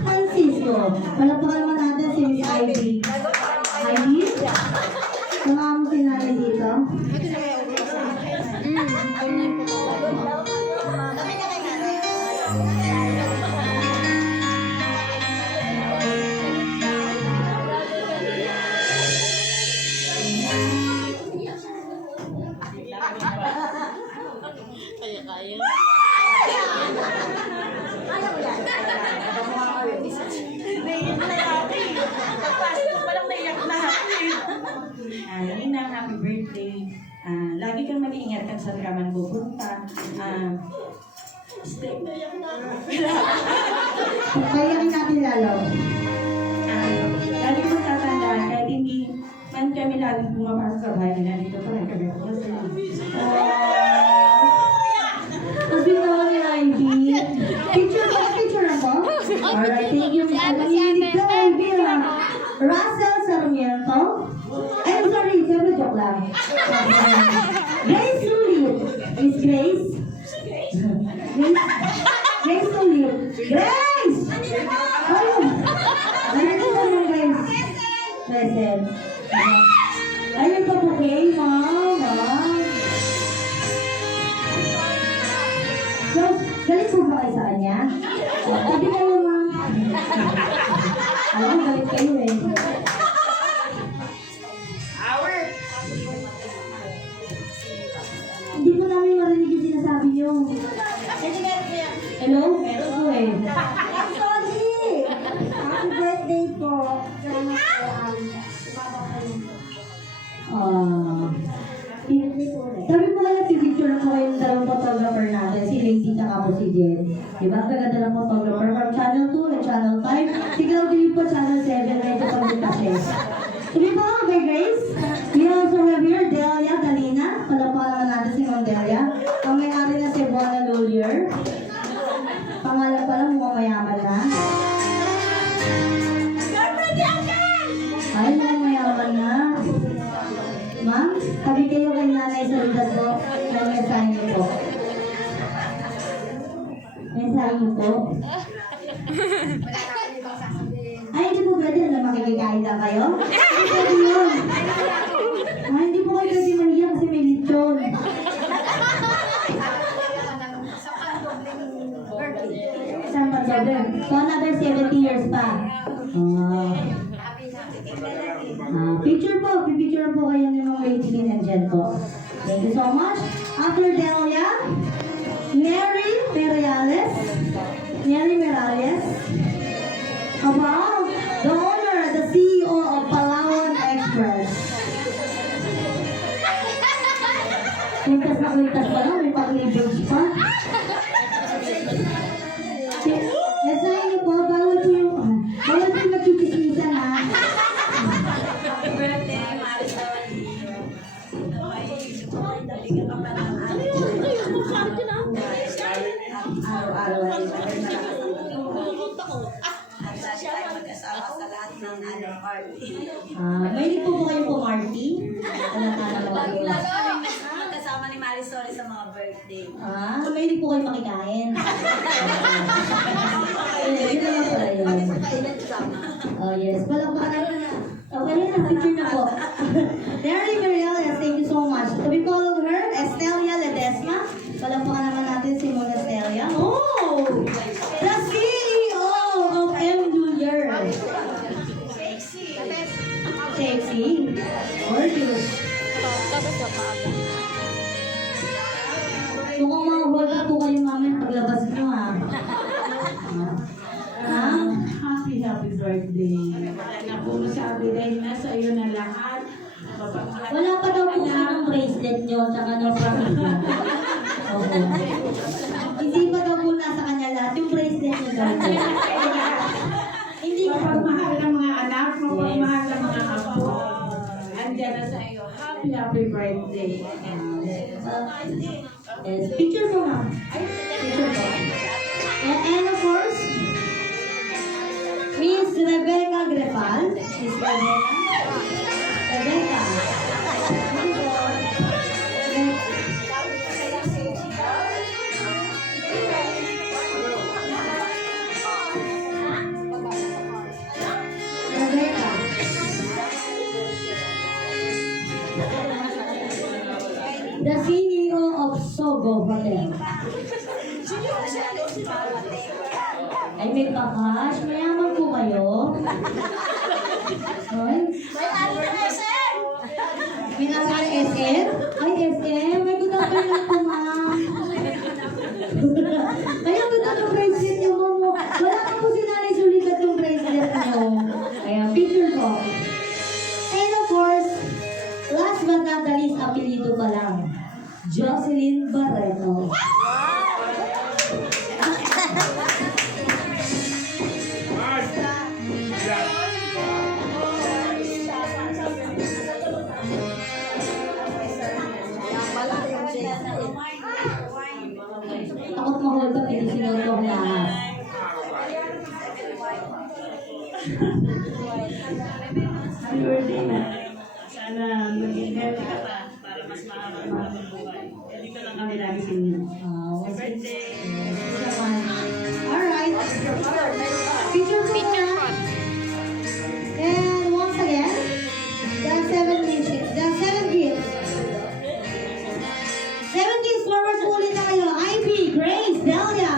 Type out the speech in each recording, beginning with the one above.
Francisco. Palagpakan naman natin si Miss Ivy. Ivy? Mga si nanay dito. Kaya. Nina, happy birthday. Lagi kang mag-iingat kang sa man pupunta. Stay na yan na. Kaya natin lalo. Lagi mong tatandaan, kahit hindi man kami lagi pumapasok sa bahay, nandito pa rin kami. Kasi naman ni Ivy. Picture ako? Alright, thank you. Nanginig ka, Ivy. Russell Sarmiento. I'm sorry, siyempre joke lang. Grace Ulit. Miss Grace? Grace Ulit. Grace! Ayun! Nandito ka ng Grace. Present. Ayun ka po kay Mama. So, galit po ba kayo sa kanya? Sabi kayo, Ma'am. Alam mo, galit kayo eh. Hindi po namin marinig yung sinasabi niyo. Hello? Meron po eh. Sorry! Happy birthday po. Sana po Sabi po kaya picture po kayo ng dalawang photographer natin, si Lacey tsaka po si Jen. Diba? Ang gaganda ng photographer from Channel 2 and Channel 5. Si Cloud TV po, Channel 7, medyo pag-detashe. Sabi po, kay Grace, we also have here Delia Galina. Palapa naman natin si Ma'am Delia. Ang may-ari na si Buana Lolier. Pangalan pa lang, mukhang mayaman na. Ay, mukhang mayaman na. Ma'am, tabi kayo kay Nanay Solidad po. May mensahe niyo po. Mensahe niyo po. Ay, hindi po pwede na makikikain lang kayo? Hindi pwede yun. Ay, hindi po kayo pwede maniya kasi may lechon. Isang pagdoble. So, another 70 years pa. Picture po kayo ng mga waiting nandyan po. Thank you so much. After Delia, Mary Merales. About the owner, the CEO of Palawan Express. Kwintas na kwintas pa lang, may pag-leverage pa. Nasahin niyo po, bawal po magkikismisan ha. Araw-araw ay may po kayo po, Marty? kasama ni Marisol sa mga birthday. May po kayo makikain. Yun naman pala yun. Oh, yes. Palakpakan na. Okay na, picture na po. Mary Merales, thank you so much. So we follow her, Estelia Ledesma. Palakpakan naman natin si Mona Estelia. Oh! The CEO of M. Junior. Sexy. Gorgeous. Tapos na paaga. Mukhang mga bola po kayo mamaya paglabas nyo ha. Happy birthday. Wala na po masabi dahil nasa iyo na lahat. Wala pa daw po ng bracelet nyo tsaka ng pamilya. Oo. Hindi pa daw po nasa kanya lahat. Yung bracelet nyo daw po. Hindi pa. Mapagmahal ng mga anak, mapagmahal ng mga apo. Andiyan na sa iyo. Happy birthday. Yes, picture mo na. Picture mo. And of course, Miss Rebecca Grefal. Miss Rebecca. Go Hotel. Ay, may pakash. Mayaman po kayo. Ay, May ano na SM? minasal SM? Ay, SM? May good afternoon po, ma'am. Kaya ganda ng bracelet niyo, mo. Wala ka po sinanay sulikat yung bracelet niyo. Kaya, picture ko. And of course, last but not the least, apelido pa lang. Jocelyn Barreto. Takot ma-hold up, hindi sinuot ko ang lahat. Happy birthday na. Sana maging healthy ka pa para mas mahaba ang buhay. Dito lang kami lagi sa inyo. Happy birthday. Alright. Picture po Picture na. po. And once again, the 7 gifts. 7 gifts, forward po ulit na kayo. IP, Grace, Delia,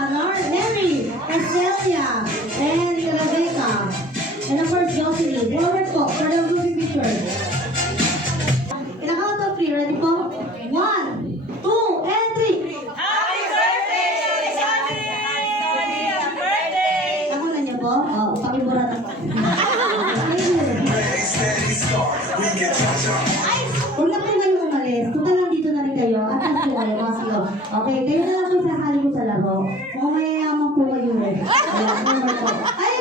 Mary, Estelia, and Rebecca. And of course, Jocelyn. Forward po for the grouping picture. Kinakount of 3. Ready po? 1, 2, and 3. Happy birthday, Johnny! Happy birthday! Ako na niya po? Oo, pakiburat ako. Huwag na po kayo umalis. Punta lang dito na rin kayo. At least po kayo, mga siyo. Okay, kayo na lang po sasali ko sa laro. Mukhang mayayaman po kayo. Ayan, number po. Ay,